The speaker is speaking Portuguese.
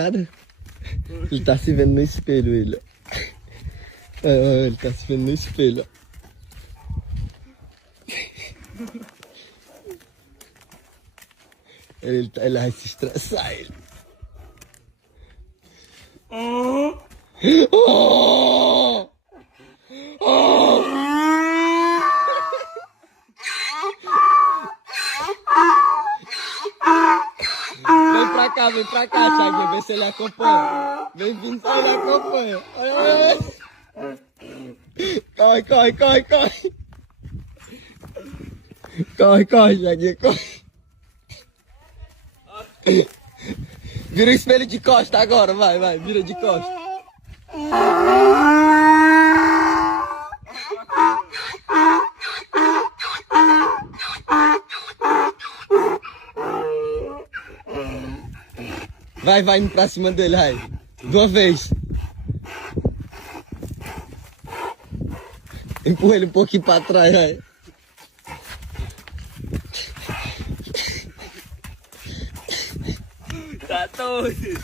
Nada. Ele tá se vendo no espelho, ele. Ele tá se vendo no espelho. Ele vai se estressar, ele. Oh! Oh! Vem pra cá, Thiaguinho, vê se ele acompanha. Vem vindo, se ele acompanha. Olha. Corre, corre, corre, corre. Corre, corre, Thiaguinho, corre. Vira o espelho de costa agora, vai, vira de costa. Vai indo pra cima dele, vai. De uma vez. Empurra ele um pouquinho pra trás, vai. Tá doido.